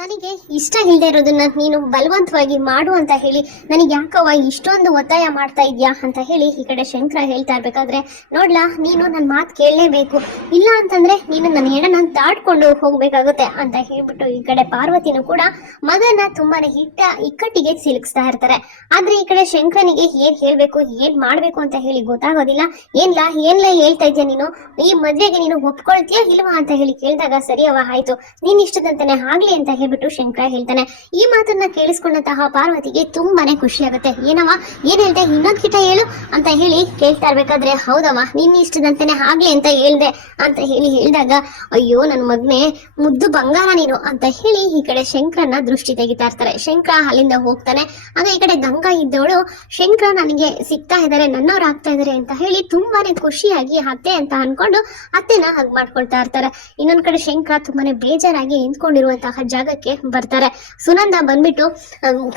ನನಗೆ ಇಷ್ಟ ಇಲ್ಲದೆ ಇರೋದನ್ನ ನೀನು ಬಲವಂತವಾಗಿ ಮಾಡು ಅಂತ ಹೇಳಿ, ನನಗೆ ಯಾಕವ್ವ ಇಷ್ಟೊಂದು ಒತ್ತಾಯ ಮಾಡ್ತಾ ಇದ್ಯಾ ಅಂತ ಹೇಳಿ ಈ ಕಡೆ ಶಂಕರ ಹೇಳ್ತಾ ಇರ್ಬೇಕಾದ್ರೆ, ನೋಡ್ಲಾ, ನೀನು ನನ್ನ ಮಾತು ಕೇಳಲೇಬೇಕು. ಇಲ್ಲ ಅಂತಂದ್ರೆ ನೀನು ನನ್ನ ಹೆಣನ ದಾಟ್ಕೊಂಡು ಹೋಗ್ಬೇಕಾಗುತ್ತೆ ಅಂತ ಹೇಳ್ಬಿಟ್ಟು ಈ ಕಡೆ ಪಾರ್ವತಿನೂ ಕೂಡ ಮಗನ ತುಂಬಾನೇ ಹಿಟ್ಟ ಇಕ್ಕಟ್ಟಿಗೆ ಸಿಲುಕಿಸ್ತಾ ಇರ್ತಾರೆ. ಆದ್ರೆ ಈ ಕಡೆ ಶಂಕರನಿಗೆ ಏನ್ ಹೇಳ್ಬೇಕು, ಏನ್ ಮಾಡ್ಬೇಕು ಅಂತ ಹೇಳಿ ಗೊತ್ತಾಗೋದಿಲ್ಲ. ಏನ್ಲಾ, ಏನ್ಲ ಹೇಳ್ತಾ ಇದ್ಯಾ ನೀನು? ಈ ಮದ್ವೆಗೆ ನೀನು ಒಪ್ಕೊಳ್ತೀಯಾ ಇಲ್ವಾ ಅಂತ ಹೇಳಿ ಕೇಳಿದಾಗ ಸರಿಯವ ಆಯ್ತು. ನೀನ್ ಇಷ್ಟದಂತಾನೆ ಆಗ್ಲಿ ಅಂತ ಹೇಳ್ಬಿಟ್ಟು ಶಂಕರ ಹೇಳ್ತಾನೆ. ಈ ಮಾತನ್ನ ಕೇಳಿಸ್ಕೊಂಡಂತಹ ಪಾರ್ವತಿಗೆ ತುಂಬಾನೇ ಖುಷಿ ಆಗುತ್ತೆ. ಏನವ ಏನ್ ಹೇಳ್ದೆ? ಇನ್ನೊಂದ್ ಕಿಟ ಹೇಳು ಅಂತ ಹೇಳಿ ಕೇಳ್ತಾ ಇರ್ಬೇಕಾದ್ರೆ ಹೌದವ ನಿನ್ನ ಇಷ್ಟದಂತಾನೆ ಆಗ್ಲಿ ಅಂತ ಹೇಳ್ದೆ ಅಂತ ಹೇಳಿ ಹೇಳಿದಾಗ, ಅಯ್ಯೋ, ನನ್ ಮಗ್ನೆ, ಮುದ್ದು ಬಂಗಾರ ನೀನು ಅಂತ ಹೇಳಿ ಈ ಕಡೆ ಶಂಕರನ ದೃಷ್ಟಿ ತೆಗಿತಾ ಇರ್ತಾರೆ. ಶಂಕರ ಅಲ್ಲಿಂದ ಹೋಗ್ತಾನೆ. ಆಗ ಈ ಕಡೆ ಗಂಗಾ ಇದ್ದವಳು, ಶಂಕರ, ನನಗೆ ಸಿಗ್ತಾ ಇದ್ದಾರೆ ನನ್ನವ್ರು ಆಗ್ತಾ ಇದಾರೆ ಅಂತ ಹೇಳಿ ತುಂಬಾನೇ ಖುಷಿಯಾಗಿ ಅತ್ತೆ ಅಂತ ಅನ್ಕೊಂಡು ಅತ್ತೆನ ಹಗ್ ಮಾಡ್ಕೊಳ್ತಾ ಇರ್ತಾರೆ. ಇನ್ನೊಂದ್ ಕಡೆ ಶಂಕರ ತುಂಬಾನೇ ಬೇಜಾರಾಗಿ ನಿಂತ್ಕೊಂಡಿರುವಂತಹ ಜಾಗಕ್ಕೆ ಬರ್ತಾರೆ. ಸುನಂದ ಬಂದ್ಬಿಟ್ಟು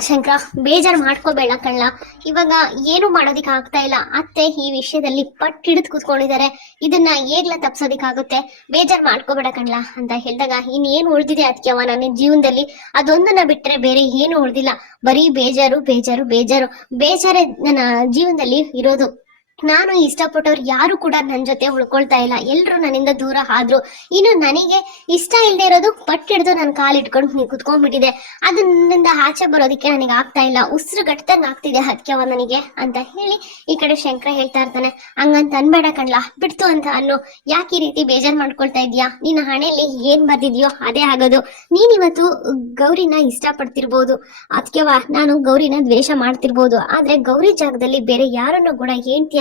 ಶಂಕರ, ಬೇಜಾರ್ ಮಾಡ್ಕೋಬೇಡ ಕಳ್ಳ ಇವಾಗ ಏನು ಮಾಡೋದಿಕ್ ಆಗ್ತಾ ಇಲ್ಲ. ಅತ್ತೆ ಈ ವಿಷಯದಲ್ಲಿ ಪಟ್ ಹಿಡಿದು ಕೂತ್ಕೊಂಡಿದ್ದಾರೆ ಇದನ್ನ ಹೇಗ್ಲ ತಪ್ಸೋದಿಕ್ಕಾಗುತ್ತೆ ಬೇಜಾರ್ ಮಾಡ್ಕೋಬೇಡ ಕಣ್ಲಾ ಅಂತ ಹೇಳಿದಾಗ ಇನ್ ಏನ್ ಉಳ್ದಿದೆ ಅವ ನನ್ನ ಜೀವನದಲ್ಲಿ. ಅದೊಂದನ್ನ ಬಿಟ್ರೆ ಬೇರೆ ಏನು ಉಳ್ದಿಲ್ಲ. ಬರೀ ಬೇಜಾರು ಬೇಜಾರು ಬೇಜಾರು. ಬೇಜಾರೇ ನನ್ನ ಜೀವನದಲ್ಲಿ ಇರೋದು. ನಾನು ಇಷ್ಟಪಟ್ಟವ್ರು ಯಾರು ಕೂಡ ನನ್ನ ಜೊತೆ ಉಳ್ಕೊಳ್ತಾ ಇಲ್ಲ. ಎಲ್ಲರೂ ನನ್ನಿಂದ ದೂರ ಆದ್ರು. ಇನ್ನು ನನಗೆ ಇಷ್ಟ ಇಲ್ಲದೆ ಇರೋದು ಪಟ್ಟಿಡ್ದು ನನ್ನ ಕಾಲು ಇಟ್ಕೊಂಡು ಕುತ್ಕೊಂಡ್ಬಿಟ್ಟಿದೆ. ಅದು ನನ್ನಿಂದ ಆಚೆ ಬರೋದಕ್ಕೆ ನನಗೆ ಆಗ್ತಾ ಇಲ್ಲ. ಉಸಿರು ಗಟ್ಟದಂಗೆ ಆಗ್ತಿದೆ ಅದಕ್ಕೆವ ನನಗೆ ಅಂತ ಹೇಳಿ ಈ ಕಡೆ ಶಂಕರ ಹೇಳ್ತಾ ಇರ್ತಾನೆ. ಹಂಗಂತ ಅನ್ಬೇಡ ಕಣ್ಲಾ, ಬಿಡ್ತು ಅಂತ ಅನ್ನು ಯಾಕೆ ಈ ರೀತಿ ಬೇಜಾರ್ ಮಾಡ್ಕೊಳ್ತಾ ಇದೀಯಾ? ನಿನ್ನ ಹಣೆಯಲ್ಲಿ ಏನ್ ಬರ್ದಿದ್ಯೋ ಅದೇ ಆಗೋದು. ನೀನ್ ಇವತ್ತು ಗೌರಿನ ಇಷ್ಟಪಡ್ತಿರ್ಬೋದು. ಅದಕ್ಕೆವ ನಾನು ಗೌರಿನ ದ್ವೇಷ ಮಾಡ್ತಿರ್ಬೋದು. ಆದ್ರೆ ಗೌರಿ ಜಾಗದಲ್ಲಿ ಬೇರೆ ಯಾರನ್ನು ಕೂಡ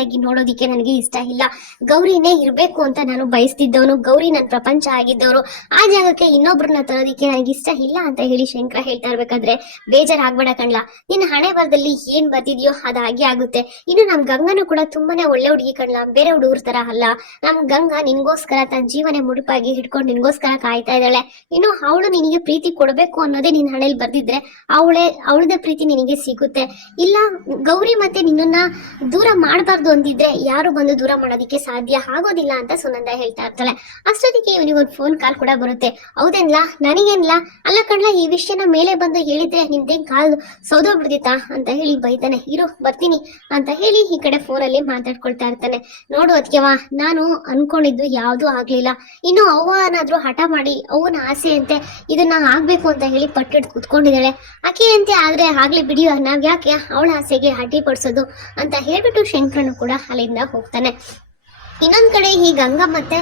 ಹೆಂಡತಿಯಾಗಿ ನೋಡೋದಿಕ್ಕೆ ನನಗೆ ಇಷ್ಟ ಇಲ್ಲ. ಗೌರಿನೇ ಇರಬೇಕು ಅಂತ ನಾನು ಬಯಸ್ತಿದ್ದವನು, ಗೌರಿ ನನ್ನ ಪ್ರಪಂಚ ಆಗಿದ್ದವರು ಆ ಜಾಗಕ್ಕೆ ಇನ್ನೊಬ್ರನ್ನ ತರೋದಿಕ್ಕೆ ನನಗೆ ಇಷ್ಟ ಇಲ್ಲ ಅಂತ ಹೇಳಿ ಶಂಕರ ಹೇಳ್ತಾ ಇರ್ಬೇಕಾದ್ರೆ ಬೇಜಾರಾಗ್ಬೇಡ ಕಣ್ಲಾ. ನಿನ್ನ ಹಣೆ ಬರದಲ್ಲಿ ಏನ್ ಬರ್ತಿದ್ಯೋ ಅದಾಗಿ ಆಗುತ್ತೆ. ಇನ್ನು ನಮ್ ಗಂಗನು ಕೂಡ ತುಂಬಾನೇ ಒಳ್ಳೆ ಹುಡುಗಿ ಕಣ್ಲಾ. ಬೇರೆ ಹುಡುಗರ ತರ ಅಲ್ಲ. ನಮ್ ಗಂಗಾ ನಿನ್ಗೋಸ್ಕರ ತನ್ನ ಜೀವನ ಮುಡುಪಾಗಿ ಹಿಡ್ಕೊಂಡು ನಿನ್ಗೋಸ್ಕರ ಕಾಯ್ತಾ ಇದ್ದಾಳೆ. ಇನ್ನು ಅವಳು ನಿನಗೆ ಪ್ರೀತಿ ಕೊಡಬೇಕು ಅನ್ನೋದೇ ನಿನ್ನ ಹಣೆಯಲ್ಲಿ ಬರ್ದಿದ್ರೆ ಅವಳೇ, ಅವಳದ ಪ್ರೀತಿ ನಿನಗೆ ಸಿಗುತ್ತೆ. ಇಲ್ಲ, ಗೌರಿ ಮತ್ತೆ ನಿನ್ನನ್ನ ದೂರ ಮಾಡಬಾರ್ದು ಅಂದಿದ್ರೆ ಯಾರು ಬಂದು ದೂರ ಮಾಡೋದಿಕ್ಕೆ ಸಾಧ್ಯ ಆಗೋದಿಲ್ಲ ಅಂತ ಸುನಂದ ಹೇಳ್ತಾ ಇರ್ತಾಳೆ. ಅಷ್ಟೊತ್ತಿಗೆ ಇವನಿಗೆ ಒಂದು ಫೋನ್ ಕಾಲ್ ಕೂಡ ಬರುತ್ತೆ. ಹೌದೇನ್ಲಾ? ನನಗೇನ್ಲಾ? ಅಲ್ಲ ಕಣ್ಲ, ಈ ವಿಷಯನ ಮೇಲೆ ಬಂದು ಹೇಳಿದ್ರೆ ನಿಮ್ದೇ ಕಾಲ್ ಸೌದೋಗ್ಬಿಡ್ದಿತ್ತಾ ಅಂತ ಹೇಳಿ ಬೈತಾನೆ. ಇರು, ಬರ್ತೀನಿ ಅಂತ ಹೇಳಿ ಈ ಕಡೆ ಫೋನಲ್ಲಿ ಮಾತಾಡ್ಕೊಳ್ತಾ ಇರ್ತಾನೆ. ನೋಡು ಅದಕ್ಕೆವ ನಾನು ಅನ್ಕೊಂಡಿದ್ದು ಯಾವ್ದೂ ಆಗ್ಲಿಲ್ಲ. ಇನ್ನು ಅವನಾದ್ರೂ ಹಠ ಮಾಡಿ ಅವನ ಆಸೆಯಂತೆ ಇದನ್ನ ಆಗ್ಬೇಕು ಅಂತ ಹೇಳಿ ಪಟ್ಟಿಡ್ ಕುತ್ಕೊಂಡಿದ್ದಾಳೆ. ಆಕೆ ಅಂತೆ ಆದ್ರೆ ಆಗ್ಲಿ ಬಿಡಿ ನಾವ್ ಯಾಕೆ ಅವಳ ಆಸೆಗೆ ಅಡ್ಡಿ ಪಡಿಸೋದು? ಅಂತ ಹೇಳ್ಬಿಟ್ಟು ಶಂಕರನು ಕೂಡ ಅಲ್ಲಿಂದ ಹೋಗ್ತಾನೆ. ಇನ್ನೊಂದ್ ಕಡೆ ಈ ಗಂಗಾ ಮತ್ತೆ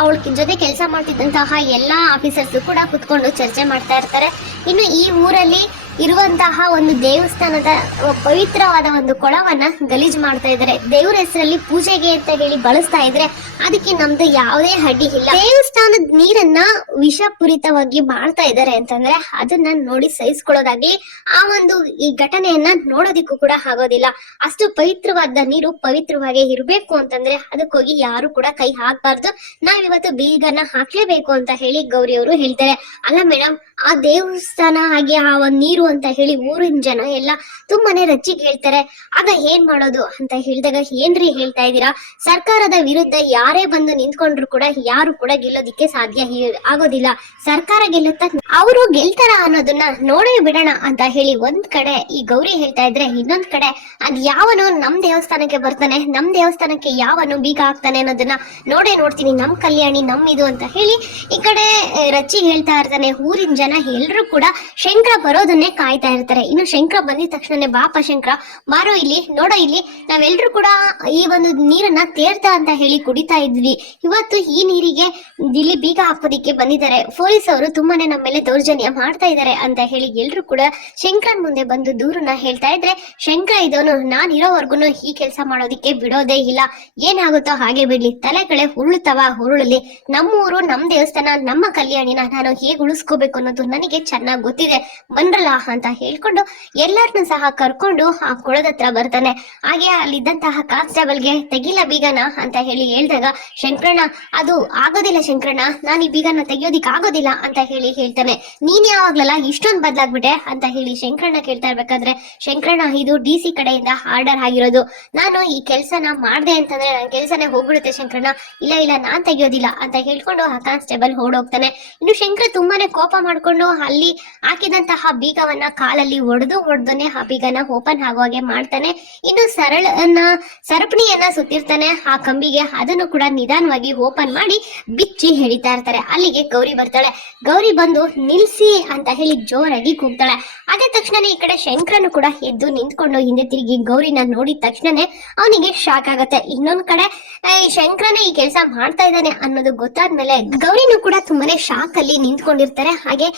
ಅವಳ ಜೊತೆ ಕೆಲಸ ಮಾಡ್ತಿದ್ದಂತಹ ಎಲ್ಲಾ ಆಫೀಸರ್ಸ್ ಕೂಡ ಕುತ್ಕೊಂಡು ಚರ್ಚೆ ಮಾಡ್ತಾ ಇರ್ತಾರೆ. ಇನ್ನು ಈ ಊರಲ್ಲಿ ಇರುವಂತಹ ಒಂದು ದೇವಸ್ಥಾನದ ಪವಿತ್ರವಾದ ಒಂದು ಕೊಳವನ್ನ ಗಲೀಜು ಮಾಡ್ತಾ ಇದ್ದಾರೆ. ದೇವ್ರ ಹೆಸರಲ್ಲಿ ಪೂಜೆಗೆ ಅಂತ ಹೇಳಿ ಬಳಸ್ತಾ ಇದ್ರೆ ಅದಕ್ಕೆ ನಮ್ದು ಯಾವುದೇ ಅಡ್ಡಿ ಇಲ್ಲ. ದೇವಸ್ಥಾನದ ನೀರನ್ನ ವಿಷಪೂರಿತವಾಗಿ ಮಾಡ್ತಾ ಇದ್ದಾರೆ ಅಂತಂದ್ರೆ ಅದನ್ನ ನೋಡಿ ಸಹಿಸ್ಕೊಳ್ಳೋದಾಗ್ಲಿ ಆ ಒಂದು ಈ ಘಟನೆಯನ್ನ ನೋಡೋದಿಕ್ಕೂ ಕೂಡ ಆಗೋದಿಲ್ಲ. ಅಷ್ಟು ಪವಿತ್ರವಾದ ನೀರು ಪವಿತ್ರವಾಗಿ ಇರಬೇಕು ಅಂತಂದ್ರೆ ಅದಕ್ಕೋಗಿ ಯಾರು ಕೂಡ ಕೈ ಹಾಕಬಾರ್ದು. ನಾವಿವತ್ತು ಬೀಗನ ಹಾಕ್ಲೇಬೇಕು ಅಂತ ಹೇಳಿ ಗೌರಿ ಅವರು ಹೇಳ್ತಾರೆ. ಅಲ್ಲ ಮೇಡಮ್ ಆ ದೇವಸ್ಥಾನ ಹಾಗೆ ಆ ಒಂದು ನೀರು ಅಂತ ಹೇಳಿ ಊರಿನ ಜನ ಎಲ್ಲ ತುಂಬಾನೇ ರಚ್ಚಿಗೆ ಹೇಳ್ತಾರೆ. ಆಗ ಏನ್ ಮಾಡೋದು ಅಂತ ಹೇಳಿದಾಗ ಏನ್ರಿ ಹೇಳ್ತಾ ಇದ್ದೀರಾ? ಸರ್ಕಾರದ ವಿರುದ್ಧ ಯಾರೇ ಬಂದು ನಿಂತ್ಕೊಂಡ್ರು ಕೂಡ ಯಾರು ಕೂಡ ಗೆಲ್ಲೋದಿಕ್ಕೆ ಸಾಧ್ಯ ಆಗೋದಿಲ್ಲ. ಸರ್ಕಾರ ಗೆಲ್ಲುತ್ತ ಅವರು ಗೆಲ್ತಾರ ಅನ್ನೋದನ್ನ ನೋಡೇ ಬಿಡೋಣ ಅಂತ ಹೇಳಿ ಒಂದ್ ಕಡೆ ಈ ಗೌರಿ ಹೇಳ್ತಾ ಇದ್ರೆ ಇನ್ನೊಂದ್ ಕಡೆ ಅದ್ ಯಾವನು ನಮ್ ದೇವಸ್ಥಾನಕ್ಕೆ ಬರ್ತಾನೆ, ನಮ್ ದೇವಸ್ಥಾನಕ್ಕೆ ಯಾವನು ಬೀಗ ಹಾಕ್ತಾನೆ ಅನ್ನೋದನ್ನ ನೋಡೇ ನೋಡ್ತೀನಿ. ನಮ್ ಕಲ್ಯಾಣಿ, ನಮ್ ಇದು ಅಂತ ಹೇಳಿ ಈ ಕಡೆ ರಚಿ ಹೇಳ್ತಾ ಇರ್ತಾನೆ. ಊರಿನ ಜನ ಎಲ್ರು ಕೂಡ ಶಂಕರ ಬರೋದನ್ನೇ ಕಾಯ್ತಾ ಇರ್ತಾರೆ. ಇನ್ನು ಶಂಕರ ಬಂದಿದ ತಕ್ಷಣನೇ ಬಾಪ ಶಂಕರ, ಬಾರೋ ಇಲ್ಲಿ, ನೋಡೋ ಇಲ್ಲಿ ನಾವೆಲ್ಲರೂ ಕೂಡ ಈ ಒಂದು ನೀರನ್ನ ತೇರ್ತಾ ಅಂತ ಹೇಳಿ ಕುಡಿತಾ ಇದ್ವಿ. ಇವತ್ತು ಈ ನೀರಿಗೆ ಇಲ್ಲಿ ಬೀಗ ಹಾಕೋದಿಕ್ಕೆ ಬಂದಿದ್ದಾರೆ. ಪೊಲೀಸ್ ಅವರು ತುಂಬಾನೇ ನಮ್ಮ ಮೇಲೆ ದೌರ್ಜನ್ಯ ಮಾಡ್ತಾ ಇದ್ದಾರೆ ಅಂತ ಹೇಳಿ ಎಲ್ರು ಕೂಡ ಶಂಕರನ್ ಮುಂದೆ ಬಂದು ದೂರನ್ನ ಹೇಳ್ತಾ ಇದ್ರೆ, ಶಂಕರ ಇದೋನು, ನಾನ್ ಇರೋವರ್ಗುನು ಈ ಕೆಲಸ ಮಾಡೋದಿಕ್ಕೆ ಬಿಡೋದೇ ಇಲ್ಲ. ಏನಾಗುತ್ತೋ ಹಾಗೆ ಬಿಡ್ಲಿ. ತಲೆ ಕಳೆ ಉರುಳುತ್ತವ ಉರುಳಲಿ. ನಮ್ಮೂರು ನಮ್ ದೇವಸ್ಥಾನ, ನಮ್ಮ ಕಲ್ಯಾಣಿನ ನಾನು ಹೇಗೆ ಉಳಿಸ್ಕೋಬೇಕು ಅನ್ನೋದು ನನಗೆ ಚೆನ್ನಾಗಿ ಗೊತ್ತಿದೆ. ಬಂದ್ರಲ್ಲ ಅಂತ ಹೇಳ್ಕೊಂಡು ಎಲ್ಲರನ್ನೂ ಸಹ ಕರ್ಕೊಂಡು ಆ ಕೊಳದ ಹತ್ರ ಬರ್ತಾನೆ. ಹಾಗೆ ಅಲ್ಲಿದ್ದಂತಹ ಕಾನ್ಸ್ಟೇಬಲ್ಗೆ ತೆಗಿಲ ಬೀಗನ ಅಂತ ಹೇಳಿ ಹೇಳಿದಾಗ, ಶಂಕರಣ್ಣ, ಅದು ಆಗೋದಿಲ್ಲ ಶಂಕರಣ್ಣ, ನಾನು ಈ ಬೀಗನ ತೆಗಿಯೋದಿಕ್ ಆಗೋದಿಲ್ಲ ಅಂತ ಹೇಳಿ ಹೇಳ್ತಾನೆ. ನೀನ್ ಯಾವಾಗ್ಲಲ್ಲ ಇಷ್ಟೊಂದು ಬದಲಾಗ್ಬಿಟ್ಟೆ ಅಂತ ಹೇಳಿ ಶಂಕರಣ್ಣ ಕೇಳ್ತಾ ಇರ್ಬೇಕಾದ್ರೆ, ಶಂಕರಣ್ಣ, ಇದು ಡಿ ಸಿ ಕಡೆಯಿಂದ ಆರ್ಡರ್ ಆಗಿರೋದು. ನಾನು ಈ ಕೆಲ್ಸನ ಮಾಡ್ದೆ ಅಂತಂದ್ರೆ ನನ್ನ ಕೆಲ್ಸನೇ ಹೋಗ್ಬಿಡುತ್ತೆ ಶಂಕರಣ್ಣ. ಇಲ್ಲ ಇಲ್ಲ, ನಾನ್ ತೆಗಿಯೋದಿಲ್ಲ ಅಂತ ಹೇಳ್ಕೊಂಡು ಆ ಕಾನ್ಸ್ಟೇಬಲ್ ಓಡೋಗ್ತಾನೆ. ಇನ್ನು ಶಂಕರ ತುಂಬಾನೇ ಕೋಪ ಮಾಡ್ಕೊಂಡು ಅಲ್ಲಿ ಹಾಕಿದಂತಹ ಬೀಗವನ್ನ ಕಾಲಲ್ಲಿ ಒಡೆದು ಒಡೆದನೆ ಆ ಬೀಗನ ಓಪನ್ ಆಗೋ ಹಾಗೆ ಮಾಡ್ತಾನೆ. ಇನ್ನು ಸರಳನ್ನ, ಸರಪಣಿಯನ್ನ ಸುತ್ತಿರ್ತಾನೆ. ಆ ಕಂಬಿಗೆ ಅದನ್ನು ಕೂಡ ನಿಧಾನವಾಗಿ ಓಪನ್ ಮಾಡಿ ಬಿಚ್ಚಿ ಹಿಡಿತಾ ಇರ್ತಾರೆ. ಅಲ್ಲಿಗೆ ಗೌರಿ ಬರ್ತಾಳೆ. ಗೌರಿ ಬಂದು ನಿಲ್ಸಿ ಅಂತ ಹೇಳಿ ಜೋರಾಗಿ ಕೂಗ್ತಾಳೆ. ಅದೇ ತಕ್ಷಣನೇ ಈ ಕಡೆ ಶಂಕರನು ಕೂಡ ಎದ್ದು ನಿಂತ್ಕೊಂಡು ಹಿಂದೆ ತಿರುಗಿ ಗೌರಿನ ನೋಡಿದ ತಕ್ಷಣನೇ ಅವನಿಗೆ ಶಾಕ್ ಆಗತ್ತೆ. ಇನ್ನೊಂದ್ ಕಡೆ ಶಂಕರನೇ ಈ ಕೆಲಸ ಮಾಡ್ತಾ ಇದ್ದಾನೆ ಅನ್ನೋದು ಗೊತ್ತಾದ್ಮೇಲೆ ಗೌರಿನೂ ಕೂಡ ತುಂಬಾನೇ ಶಾಕ್ ಅಲ್ಲಿ ನಿಂತ್ಕೊಂಡಿರ್ತಾರೆ. ಹಾಗೆ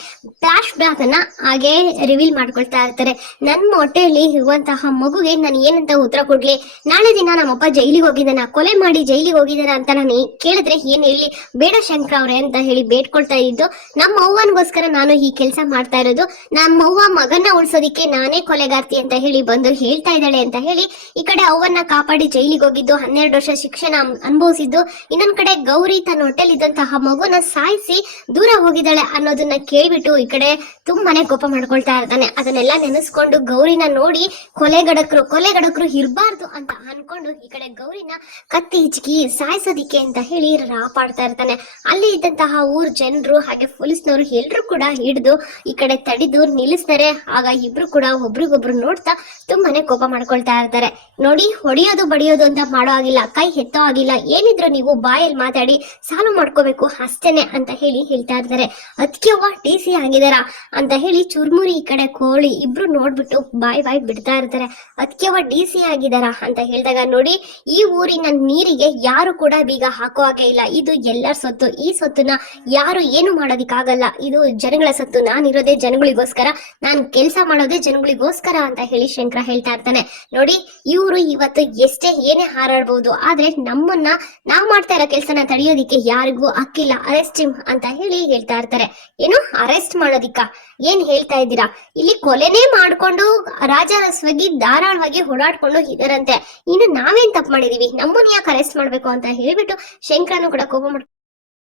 ಫ್ಲಾಶ್ ಬ್ಯಾಕ್ ಅನ್ನ ಹಾಗೆ ರಿವೀಲ್ ಮಾಡ್ಕೊಳ್ತಾ ಇರ್ತಾರೆ. ನನ್ನ ಮೊಟ್ಟೆಯಲ್ಲಿ ಇರುವಂತಹ ಮಗುಗೆ ನಾನು ಏನಂತ ಉತ್ತರ ಕೊಡ್ಲಿ? ನಾಳೆ ದಿನ ನಮ್ಮಪ್ಪ ಜೈಲಿಗೆ ಹೋಗಿದ್ದಾನ, ಕೊಲೆ ಮಾಡಿ ಜೈಲಿಗೆ ಹೋಗಿದ್ದಾನ ಅಂತ ನಾನು ಕೇಳಿದ್ರೆ ಏನ್ ಹೇಳಿ? ಬೇಡ ಶಂಕರ ಅವ್ರೆ ಅಂತ ಹೇಳಿ ಬೇಡ್ಕೊಳ್ತಾ ಇದ್ದು, ನಮ್ಮ ಅವ್ವನ್ಗೋಸ್ಕರ ನಾನು ಈ ಕೆಲಸ ಮಾಡ್ತಾ ಇರೋದು. ನಮ್ಮ ಅವ್ವ ಮಗನ್ನ ಉಳಿಸೋದಿಕ್ಕೆ ನಾನೇ ಕೊಲೆಗಾರ್ತಿ ಅಂತ ಹೇಳಿ ಬಂದು ಹೇಳ್ತಾ ಇದ್ದಾಳೆ ಅಂತ ಹೇಳಿ ಈ ಕಡೆ ಅವನ್ನ ಕಾಪಾಡಿ ಜೈಲಿಗೆ ಹೋಗಿದ್ದು, ಹನ್ನೆರಡು ವರ್ಷ ಶಿಕ್ಷಣ ಅನ್- ಅನುಭವಿಸಿದ್ದು, ಇನ್ನೊಂದ್ ಕಡೆ ಗೌರಿ ತನ್ನ ಹೊಟ್ಟೆಲಿದ್ದಂತಹ ಮಗುನ ಸಾಯಿಸಿ ದೂರ ಹೋಗಿದ್ದಾಳೆ ಅನ್ನೋದನ್ನ ಕೇಳ್ಬಿಟ್ಟು ಈ ಕಡೆ ತುಂಬಾನೇ ಕೋಪ ಮಾಡ್ಕೊಳ್ತಾ ಇರ್ತಾನೆ. ಅದನ್ನೆಲ್ಲ ನೆನೆಸ್ಕೊಂಡು ಗೌರಿನ ನೋಡಿ ಕೊಲೆಗಡಕರು ಕೊಲೆಗಡಕರು ಇರಬಾರ್ದು ಅಂತ ಅನ್ಕೊಂಡು ಈ ಕಡೆ ಗೌರಿನ ಕತ್ತಿ ಹಿಚ್ಕಿ ಸಾಯಿಸೋದಿಕ್ಕೆ ಅಂತ ಹೇಳಿ ರಾಪಾಡ್ತಾ ಇರ್ತಾನೆ. ಅಲ್ಲಿ ಇದ್ದಂತಹ ಊರ್ ಜನರು ಹಾಗೆ ಪೊಲೀಸ್ನವರು ಎಲ್ರು ಕೂಡ ಹಿಡಿದು ಈ ಕಡೆ ತಡೆದು ನಿಲ್ಲಿಸ್ತಾರೆ. ಆಗ ಇಬ್ರು ಕೂಡ ಒಬ್ರಿಗೊಬ್ರು ನೋಡ್ತಾ ತುಂಬಾನೇ ಕೋಪ ಮಾಡ್ಕೊಳ್ತಾ ಇರ್ತಾರೆ. ನೋಡಿ, ಹೊಡೆಯೋದು ಬಡಿಯೋದು ಅಂತ ಮಾಡೋ ಆಗಿಲ್ಲ ಕೈ ಎತ್ತೋ ಆಗಿಲ್ಲ ಏನಿದ್ರು ನೀವು ಬಾಯಲ್ಲಿ ಮಾತಾಡಿ ಸಾಲು ಮಾಡ್ಕೋಬೇಕು ಅಷ್ಟೇನೆ ಅಂತ ಹೇಳಿ ಹೇಳ್ತಾ ಇರ್ತಾರೆ. ಅದಕ್ಕೆ ಅವ್ವ ಟಿ ಸಿ ಆಗಿದಾರ ಅಂತ ಹೇಳಿ ಚುರ್ಮುರಿ ಈ ಕಡೆ ಕೋಳಿ ಇಬ್ರು ನೋಡ್ಬಿಟ್ಟು ಬಾಯ್ ಬಾಯ್ ಬಿಡ್ತಾ ಇರ್ತಾರೆ. ಅದಕ್ಕೆ ಅವ್ವ, ಡಿ ಸಿ ಆಗಿದಾರ ಅಂತ ಹೇಳಿದಾಗ ನೋಡಿ, ಈ ಊರಿನ ನೀರಿಗೆ ಯಾರು ಕೂಡ ಬೀಗ ಹಾಕೋ ಹಾಗೆ ಇಲ್ಲ. ಇದು ಎಲ್ಲರ ಸೊತ್ತು. ಈ ಸೊತ್ತನ್ನ ಯಾರು ಏನು ಮಾಡೋದಿಕ್ಕಾಗಲ್ಲ. ಇದು ಜನಗಳ ಸೊತ್ತು. ನಾನಿರೋದೇ ಜನಗಳಿಗೋಸ್ಕರ. ನಾನು ಕೆಲಸ ಮಾಡೋದೇ ಜನಗಳಿಗೋಸ್ಕರ ಅಂತ ಹೇಳಿ ಶಂಕರ ಹೇಳ್ತಾ ಇರ್ತಾನೆ. ನೋಡಿ, ಇವರು ಇವತ್ತು ಎಷ್ಟೇ ಏನೇ ಹಾರಾಡ್ಬಹುದು ಆದ್ರೆ ನಮ್ಮನ್ನ ನಾವ್ ಮಾಡ್ತಾ ಇರೋ ಕೆಲಸನ ತಡೆಯೋದಿಕ್ಕೆ ಯಾರಿಗೂ ಅಕ್ಕಿಲ್ಲ ಅರೆಸ್ಟ್ ಅಂತ ಹೇಳಿ ಹೇಳ್ತಾ ಇರ್ತಾರೆ. ಏನು? ಅರೆಸ್ಟ್ ಮಾಡೋದಿಕ್ಕ. ಏನ್ ಹೇಳ್ತಾ ಇದ್ದೀರಾ? ಇಲ್ಲಿ ಕೊಲೆನೇ ಮಾಡ್ಕೊಂಡು ರಾಜಸ್ವಾಗಿ ಧಾರಾಳವಾಗಿ ಓಡಾಡ್ಕೊಂಡು ಇದರಂತೆ ಇನ್ನು ನಾವೇನ್ ತಪ್ಪು ಮಾಡಿದೀವಿ? ನಮ್ಮನ್ನ ಯಾಕೆ ಅರೆಸ್ಟ್ ಮಾಡ್ಬೇಕು ಅಂತ ಹೇಳ್ಬಿಟ್ಟು ಶಂಕರನು ಕೂಡ ಕೋಪ ಮಾಡ್ಕೊಂಡು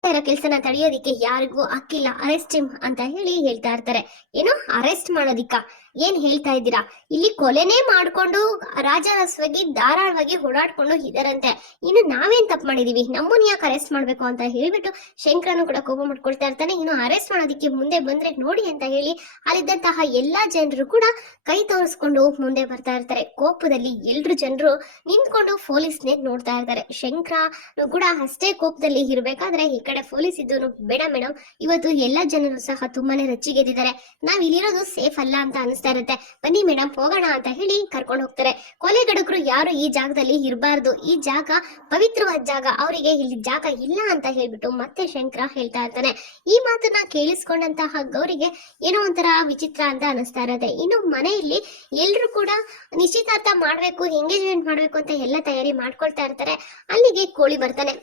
ಇರೋ ಕೆಲಸನ ತಡೆಯೋದಿಕ್ಕೆ ಯಾರಿಗೂ ಅಕ್ಕಿಲ್ಲ ಅರೆಸ್ಟ್ ಅಂತ ಹೇಳಿ ಹೇಳ್ತಾ ಇರ್ತಾರೆ. ಏನು ಅರೆಸ್ಟ್ ಮಾಡೋದಿಕ್ಕ. ಏನ್ ಹೇಳ್ತಾ ಇದ್ದೀರಾ? ಇಲ್ಲಿ ಕೊಲೆನೇ ಮಾಡ್ಕೊಂಡು ರಾಜರಸ್ವಾಗಿ ಧಾರಾಳವಾಗಿ ಓಡಾಡ್ಕೊಂಡು ಇದಾರಂತೆ ಇನ್ನು ನಾವೇನ್ ತಪ್ಪು ಮಾಡಿದೀವಿ? ನಮ್ಮನ್ನ ಯಾಕೆ ಅರೆಸ್ಟ್ ಮಾಡ್ಬೇಕು ಅಂತ ಹೇಳ್ಬಿಟ್ಟು ಶಂಕರನು ಕೂಡ ಕೋಪ ಮಾಡ್ಕೊಳ್ತಾ ಇರ್ತಾನೆ. ಇನ್ನು ಅರೆಸ್ಟ್ ಮಾಡೋದಿಕ್ಕೆ ಮುಂದೆ ಬಂದ್ರೆ ನೋಡಿ ಅಂತ ಹೇಳಿ ಅಲ್ಲಿದ್ದಂತಹ ಎಲ್ಲಾ ಜನರು ಕೂಡ ಕೈ ತೋರಿಸ್ಕೊಂಡು ಮುಂದೆ ಬರ್ತಾ ಇರ್ತಾರೆ. ಕೋಪದಲ್ಲಿ ಎಲ್ರು ಜನರು ನಿಂತ್ಕೊಂಡು ಪೊಲೀಸ್ನೇ ನೋಡ್ತಾ ಇರ್ತಾರೆ. ಶಂಕರ ಕೂಡ ಅಷ್ಟೇ ಕೋಪದಲ್ಲಿ ಇರ್ಬೇಕಾದ್ರೆ ಈ ಕಡೆ ಪೊಲೀಸ್ ಇದ್ದು ಬೇಡ ಮೇಡಮ್ ಇವತ್ತು ಎಲ್ಲಾ ಜನರು ಸಹ ತುಂಬಾನೇ ರಚ್ಚಿಗೆದ್ದಿದ್ದಾರೆ. ನಾವ್ ಇಲ್ಲಿರೋದು ಸೇಫ್ ಅಲ್ಲ ಅಂತ ಅನಿಸ್ತಾ ಇರುತ್ತೆ. ಬನ್ನಿ ಮೇಡಮ್ ಹೋಗೋಣ ಅಂತ ಹೇಳಿ ಕರ್ಕೊಂಡು ಹೋಗ್ತಾರೆ. ಕೊಲೆ ಗಡುಕರು ಯಾರು ಈ ಜಾಗದಲ್ಲಿ ಇರಬಾರ್ದು? ಈ ಜಾಗ ಪವಿತ್ರವಾದ ಜಾಗ. ಅವರಿಗೆ ಇಲ್ಲಿ ಜಾಗ ಇಲ್ಲ ಅಂತ ಹೇಳ್ಬಿಟ್ಟು ಮತ್ತೆ ಶಂಕರ ಹೇಳ್ತಾ ಇರ್ತಾನೆ. ಈ ಮಾತನ್ನ ಕೇಳಿಸ್ಕೊಂಡಂತಹ ಗೌರಿಗೆ ಏನೋ ಒಂಥರ ವಿಚಿತ್ರ ಅಂತ ಅನಿಸ್ತಾ ಇರತ್ತೆ. ಇನ್ನು ಮನೆಯಲ್ಲಿ ಎಲ್ರು ಕೂಡ ನಿಶ್ಚಿತಾರ್ಥ ಮಾಡ್ಬೇಕು ಎಂಗೇಜ್ಮೆಂಟ್ ಮಾಡ್ಬೇಕು ಅಂತ ಎಲ್ಲ ತಯಾರಿ ಮಾಡ್ಕೊಳ್ತಾ ಇರ್ತಾರೆ. ಅಲ್ಲಿಗೆ ಕೋಳಿ ಬರ್ತಾನೆ.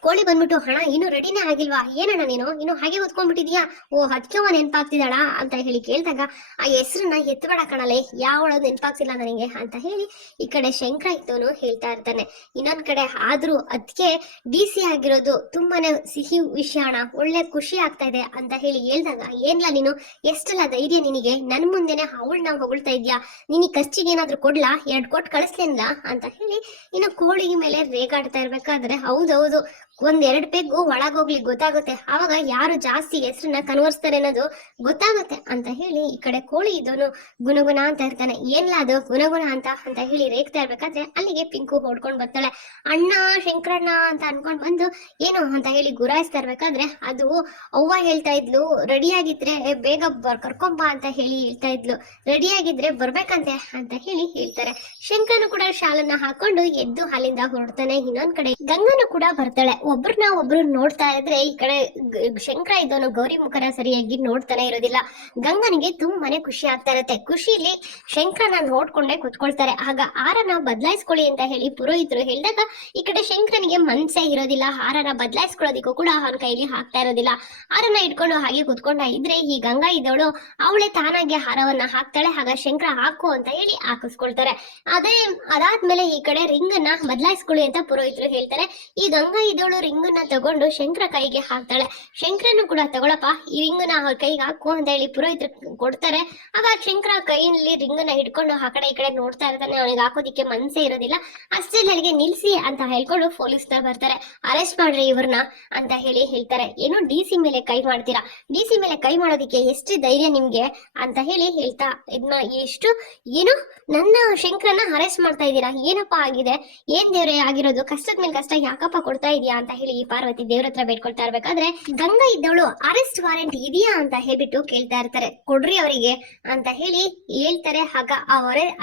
ಕೋಳಿ ಬಂದ್ಬಿಟ್ಟು ಹಣ ಇನ್ನು ರೆಡಿನೇ ಆಗಿಲ್ವಾ? ಏನಣ್ಣ ನೀನು? ಇನ್ನು ಹಾಗೆ ಓದ್ಕೊಂಡ್ಬಿಟ್ಟಿದ್ಯಾ? ಓ, ಹಚ್ಚೋವ ನೆನ್ಪಾಗ್ತಿದ್ದಾಳ? ಅಂತ ಹೇಳಿ ಕೇಳಿದಾಗ, ಆ ಹೆಸರನ್ನ ಎತ್ತಬೇಡ ಕಣಲೆ, ಯಾವಳ ನೆನ್ಪಾಗ್ತಿಲ್ಲ ನನಗೆ, ಅಂತ ಹೇಳಿ ಈ ಕಡೆ ಶಂಕರ ಇದ್ದವನು ಹೇಳ್ತಾ ಇರ್ತಾನೆ. ಇನ್ನೊಂದ್ ಕಡೆ ಆದ್ರೂ ಅದಕ್ಕೆ ಡಿ ಸಿ ಆಗಿರೋದು ತುಂಬಾನೇ ಸಿಹಿ ವಿಷಯ, ಅಣ್ಣ. ಒಳ್ಳೆ ಖುಷಿ ಆಗ್ತಾ ಇದೆ ಅಂತ ಹೇಳಿ ಹೇಳ್ದಾಗ, ಏನ್ಲಾ ನೀನು? ಎಷ್ಟೆಲ್ಲ ಧೈರ್ಯ ನಿನಗೆ? ನನ್ ಮುಂದೆನೆ ಅವಳನ್ನ ಹೊಗಳ್ತಾ ಇದ್ಯಾ? ನಿನಗೆ ಖರ್ಚಿಗೆ ಏನಾದ್ರು ಕೊಡ್ಲಾ? ಎರಡ್ ಕೊಟ್ಟು ಕಳಿಸ್ಲೇನ್ಲ? ಅಂತ ಹೇಳಿ, ಇನ್ನು ಕೋಳಿ ಮೇಲೆ ರೇಗಾಡ್ತಾ ಇರ್ಬೇಕಾದ್ರೆ, ಹೌದೌದು ಒಂದ್ ಎರಡ್ ಪೆಗ್ಗು ಒಳಗೋಗ್ಲಿ ಗೊತ್ತಾಗುತ್ತೆ. ಅವಾಗ ಯಾರು ಜಾಸ್ತಿ ಹೆಸರನ್ನ ಕನ್ವರ್ಸ್ತಾರೆ ಅನ್ನೋದು ಗೊತ್ತಾಗುತ್ತೆ ಅಂತ ಹೇಳಿ ಈ ಕಡೆ ಕೋಳಿ ಇದನ್ನು ಗುಣಗುಣ ಅಂತ ಇರ್ತಾನೆ ಏನ್ಲ ಅದು? ಗುಣಗುಣ ಅಂತ ಅಂತ ಹೇಳಿ ರೇಗ್ತಾ ಇರ್ಬೇಕಾದ್ರೆ ಅಲ್ಲಿಗೆ ಪಿಂಕು ಹೊಡ್ಕೊಂಡ್ ಬರ್ತಾಳೆ. ಅಣ್ಣ, ಶಂಕರಣ್ಣ ಅಂತ ಅನ್ಕೊಂಡ್ ಬಂದು ಏನು ಅಂತ ಹೇಳಿ ಗುರಾಯಿಸ್ತಾ ಇರ್ಬೇಕಾದ್ರೆ ಅದು ಅವ್ವ ಹೇಳ್ತಾ ಇದ್ಲು, ರೆಡಿ ಆಗಿದ್ರೆ ಬೇಗ ಬರ್ ಕರ್ಕೊಂಬ ಅಂತ ಹೇಳಿ ಹೇಳ್ತಾ ಇದ್ಲು. ರೆಡಿ ಆಗಿದ್ರೆ ಬರ್ಬೇಕಂತೆ ಅಂತ ಹೇಳಿ ಹೇಳ್ತಾರೆ. ಶಂಕರನು ಕೂಡ ಶಾಲನ್ನ ಹಾಕೊಂಡು ಎದ್ದು ಅಲ್ಲಿಂದ ಹೊರಡ್ತಾನೆ ಇನ್ನೊಂದ್ ಕಡೆ. ಗಂಗನು ಕೂಡ ಬರ್ತಾಳೆ. ಒಬ್ರನ್ನ ಒಬ್ರು ನೋಡ್ತಾ ಇದ್ರೆ ಈ ಕಡೆ ಶಂಕರ ಇದ್ದವನು ಗೌರಿ ಮುಖನ ಸರಿಯಾಗಿ ನೋಡ್ತಾನೆ ಇರೋದಿಲ್ಲ. ಗಂಗನಿಗೆ ತುಂಬಾನೇ ಖುಷಿ ಆಗ್ತಾ ಇರತ್ತೆ. ಖುಷಿಲಿ ಶಂಕರನ ನೋಡ್ಕೊಂಡೇ ಕುತ್ಕೊಳ್ತಾರೆ. ಆಗ ಹಾರನ ಬದಲಾಯಿಸ್ಕೊಳ್ಳಿ ಅಂತ ಹೇಳಿ ಪುರೋಹಿತರು ಹೇಳಿದಾಗ ಈ ಕಡೆ ಶಂಕರನಿಗೆ ಮನ್ಸೇ ಇರೋದಿಲ್ಲ. ಹಾರನ ಬದಲಾಯಿಸ್ಕೊಳ್ಳೋದಿಕ್ಕೂ ಕೂಡ ಅವನ ಕೈಲಿ ಹಾಕ್ತಾ ಇರೋದಿಲ್ಲ. ಹಾರನ ಇಟ್ಕೊಂಡು ಹಾಗೆ ಕುತ್ಕೊಂಡ ಇದ್ರೆ ಈ ಗಂಗಾ ಇದ್ದವಳು ಅವಳೆ ತಾನಾಗೆ ಹಾರವನ್ನ ಹಾಕ್ತಾಳೆ. ಆಗ ಶಂಕರ ಹಾಕು ಅಂತ ಹೇಳಿ ಹಾಕಿಸ್ಕೊಳ್ತಾರೆ. ಅದೇ, ಅದಾದ್ಮೇಲೆ ಈ ಕಡೆ ರಿಂಗ್ ಅನ್ನ ಬದಲಾಯಿಸ್ಕೊಳ್ಳಿ ಅಂತ ಪುರೋಹಿತರು ಹೇಳ್ತಾರೆ. ಈ ಗಂಗಾ ಇದ್ದವಳು ರಿಂಗ್ ಅನ್ನ ತಗೊಂಡು ಶಂಕರ ಕೈಗೆ ಹಾಕ್ತಾಳೆ. ಶಂಕರನು ಕೂಡ ತಗೊಳಪ್ಪ, ಈ ರಿಂಗ್ನ ಅವ್ರ ಕೈಗೆ ಹಾಕು ಅಂತ ಹೇಳಿ ಪುರೋಹಿತರು ಕೊಡ್ತಾರೆ. ಅವಾಗ ಶಂಕರ ಕೈಯಲ್ಲಿ ರಿಂಗ್ನ ಹಿಡ್ಕೊಂಡು ಆ ಕಡೆ ಈ ಕಡೆ ನೋಡ್ತಾ ಇರ್ತಾನೆ. ಅವನಿಗೆ ಹಾಕೋದಿಕ್ಕೆ ಮನಸ್ಸೇ ಇರೋದಿಲ್ಲ. ಅಷ್ಟೇ ನನಗೆ ನಿಲ್ಸಿ ಅಂತ ಹೇಳ್ಕೊಂಡು ಪೊಲೀಸ್ನವ್ರು ಬರ್ತಾರೆ. ಅರೆಸ್ಟ್ ಮಾಡ್ರಿ ಇವ್ರನ್ನ ಅಂತ ಹೇಳಿ ಹೇಳ್ತಾರೆ. ಏನು ಡಿ ಸಿ ಮೇಲೆ ಕೈ ಮಾಡ್ತೀರಾ? ಡಿ ಸಿ ಮೇಲೆ ಕೈ ಮಾಡೋದಿಕ್ಕೆ ಎಷ್ಟು ಧೈರ್ಯ ನಿಮ್ಗೆ ಅಂತ ಹೇಳಿ ಹೇಳ್ತಾ ಇದನ್ನ ಎಷ್ಟು? ಏನು? ನನ್ನ ಶಂಕರನ್ನ ಅರೆಸ್ಟ್ ಮಾಡ್ತಾ ಇದ್ದೀರಾ? ಏನಪ್ಪ ಆಗಿದೆ? ಏನ್ ದೇವ್ರೆ ಆಗಿರೋದು? ಕಷ್ಟದ ಮೇಲೆ ಕಷ್ಟ ಯಾಕಪ್ಪ ಕೊಡ್ತಾ ಇದೀಯಾ ಅಂತ ಹೇಳಿ ಪಾರ್ವತಿ ದೇವ್ರ ಹತ್ರ ಬೇಡ್ಕೊಳ್ತಾ ಇರ್ಬೇಕಾದ್ರೆ ಗಂಗಾ ಇದ್ದವಳು ಅರೆಸ್ಟ್ ವಾರೆಂಟ್ ಇದೆಯಾ ಅಂತ ಹೇಳ್ಬಿಟ್ಟು ಕೇಳ್ತಾ ಇರ್ತಾರೆ. ಕೊಡ್ರಿ ಅವರಿಗೆ ಅಂತ ಹೇಳಿ ಹೇಳ್ತಾರೆ. ಆಗ ಆ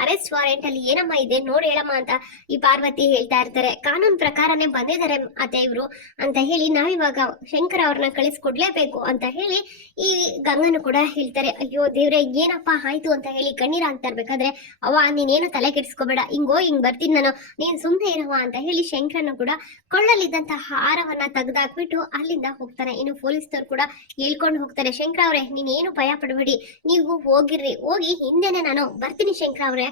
ಅರೆಸ್ಟ್ ವಾರೆಂಟ್ ಅಲ್ಲಿ ಏನಮ್ಮ ಇದೆ ನೋಡಿ ಹೇಳಮ್ಮ ಅಂತ ಈ ಪಾರ್ವತಿ ಹೇಳ್ತಾ ಇರ್ತಾರೆ. ಕಾನೂನು ಪ್ರಕಾರನೇ ಬಂದಿದ್ದಾರೆ ಅತ್ತೆ ಇವ್ರು ಅಂತ ಹೇಳಿ ನಾವಿವಾಗ ಶಂಕರ ಅವ್ರನ್ನ ಕಳಿಸ್ಕೊಡ್ಲೇಬೇಕು ಅಂತ ಹೇಳಿ ಈ ಗಂಗನು ಕೂಡ ಹೇಳ್ತಾರೆ. ಅಯ್ಯೋ ದೇವ್ರೆ ಏನಪ್ಪ ಆಯ್ತು ಅಂತ ಹೇಳಿ ಕಣ್ಣೀರ ಅಂತ ಇರ್ಬೇಕಾದ್ರೆ ಅವ್ವ ನೀನೇನು ತಲೆ ಕೆಡಿಸ್ಕೋಬೇಡ. ಹಿಂಗೋ ಹಿಂಗ್ ಬರ್ತೀನಿ ನಾನು. ನೀನ್ ಸುಮ್ನೆ ಇರವ ಅಂತ ಹೇಳಿ ಶಂಕರನು ಕೂಡ ಕೊಳ್ಳಲಿದ್ದಂತ ಹಾರವನ್ನ ತೆಗ್ದಾಕ್ಬಿಟ್ಟು ಅಲ್ಲಿಂದ ಹೋಗ್ತಾನೆ. ಇನ್ನು ಪೊಲೀಸ್ನವ್ರು ಕೂಡ ಹೇಳ್ಕೊಂಡು ಹೋಗ್ತಾರೆ, ಶಂಕರ ಅವ್ರೆ, ನೀನೇನು ಭಯ ಪಡಬೇಡಿ ನೀವು ಹೋಗಿರ್ರಿ. ಹೋಗಿ ಹಿಂದೆನೆ ನಾನು ಬರ್ತೀನಿ ಶಂಕರ ಅವ್ರೆ.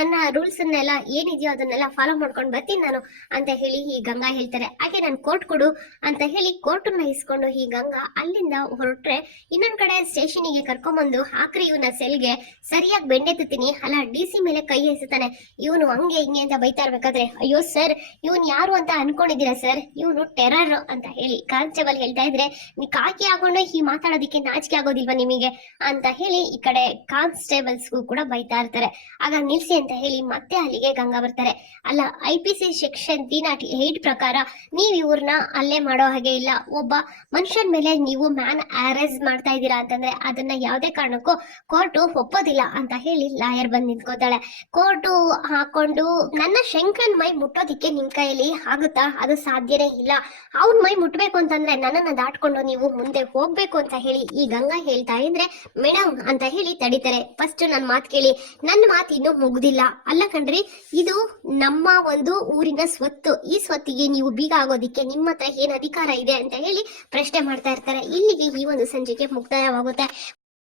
ನನ್ನ ರೂಲ್ಸ್ ಅನ್ನೆಲ್ಲ ಏನಿದೆಯೋ ಅದನ್ನೆಲ್ಲ ಫಾಲೋ ಮಾಡ್ಕೊಂಡು ಬರ್ತೀನಿ ನಾನು, ಅಂತ ಹೇಳಿ ಈ ಗಂಗಾ ಹೇಳ್ತಾರೆ. ಹಾಗೆ ನಾನು ಕೋರ್ಟ್ ಕೊಡು, ಅಂತ ಹೇಳಿ ಕೋರ್ಟನ್ನ ಇಸ್ಕೊಂಡು ಈ ಗಂಗಾ ಅಲ್ಲಿಂದ ಹೊರಟ್ರೆ ಇನ್ನೊಂದ್ ಕಡೆ ಸ್ಟೇಷನಿಗೆ ಕರ್ಕೊಂಡ್ಬಂದು ಹಾಕ್ರಿ ಇವನ ಸೆಲ್ಗೆ ಸರಿಯಾಗಿ ಬೆಂಡೆತ್ತೀನಿ ಅಲ್ಲ ಡಿ ಸಿ ಮೇಲೆ ಕೈ ಎಸುತ್ತಾನೆ ಇವನು ಹಂಗೆ ಹಿಂಗೆ ಅಂತ ಬೈತಾ ಇರ್ಬೇಕಾದ್ರೆ, ಅಯ್ಯೋ ಸರ್, ಇವನ್ ಯಾರು ಅಂತ ಅನ್ಕೊಂಡಿದ್ದೀರಾ ಸರ್? ಇವನು ಟೆರರ್ ಅಂತ ಹೇಳಿ, ಕಾನ್ಸ್ಟೇಬಲ್ ಹೇಳ್ತಾ ಇದ್ರೆ, ನೀ ಕಾಕಿ ಹಾಕೊಂಡು ಈ ಮಾತಾಡೋದಿಕ್ಕೆ ನಾಚಿಕೆ ಆಗೋದಿಲ್ವಾ ನಿಮಗೆ? ಅಂತ ಹೇಳಿ ಈ ಕಡೆ ಕಾನ್ಸ್ಟೇಬಲ್ಸ್ಗೂ ಕೂಡ ಬೈತಾ ಇರ್ತಾರೆ. ಆಗ ನಿಲ್ಸಿ ಅಂತ ಹೇಳಿ ಮತ್ತೆ ಅಲ್ಲಿಗೆ ಗಂಗಾ ಬರ್ತಾರೆ. ಅಲ್ಲ, I P C section three naught eight ಪ್ರಕಾರ ನೀವು ಇವ್ರನ್ನ ಅಲ್ಲೇ ಮಾಡೋ ಹಾಗೆ ಇಲ್ಲ. ಒಬ್ಬ ಮನುಷ್ಯನ ಮೇಲೆ ನೀವು ಮ್ಯಾನ್ ಅರೆಸ್ಟ್ ಮಾಡ್ತಾ ಇದ್ದೀರಾ ಅಂತಂದ್ರೆ ಅದನ್ನ ಯಾವುದೇ ಕಾರಣಕ್ಕೂ ಕೋರ್ಟು ಒಪ್ಪೋದಿಲ್ಲ ಅಂತ ಹೇಳಿ ಲಾಯರ್ ಬಂದು ನಿಂತ್ಕೋತಾಳೆ ಕೋರ್ಟು ಹಾಕೊಂಡು ನನ್ನ ಶಂಕನ್ ಮೈ ಮುಟ್ಟೋದಿಕ್ಕೆ ನಿಮ್ ಕೈಯಲ್ಲಿ ಆಗುತ್ತಾ? ಅದು ಸಾಧ್ಯನೇ ಇಲ್ಲ, ಅವ್ನ ಮೈ ಮುಟ್ಬೇಕು ಅಂತಂದ್ರೆ ನನ್ನನ್ನ ದಾಟ್ಕೊಂಡು ನೀವು ಮುಂದೆ ಹೋಗ್ಬೇಕು ಅಂತ ಹೇಳಿ ಈ ಗಂಗಾ ಹೇಳ್ತಾ ಇದ್ರೆ ಮೇಡಮ್ ಅಂತ ಹೇಳಿ ತಡಿತಾರೆ. ಫಸ್ಟ್ ನನ್ನ ಮಾತು ಕೇಳಿ ನನ್ನ ಮಾತು ಇನ್ನೂ ಮುಗ್ದಿಲ್ಲ. ಅಲ್ಲ ಕಣ್ರಿ, ಇದು ನಮ್ಮ ಒಂದು ಊರಿನ ಸ್ವತ್ತು. ಈ ಸ್ವತ್ತಿಗೆ ನೀವು ಬೀಗ ಆಗೋದಿಕ್ಕೆ ನಿಮ್ಮ ಹತ್ರ ಏನ್ ಅಧಿಕಾರ ಇದೆ ಅಂತ ಹೇಳಿ ಪ್ರಶ್ನೆ ಮಾಡ್ತಾ ಇರ್ತಾರೆ. ಇಲ್ಲಿಗೆ ಈ ಒಂದು ಸಂಚಿಕೆ ಮುಕ್ತಾಯವಾಗುತ್ತೆ.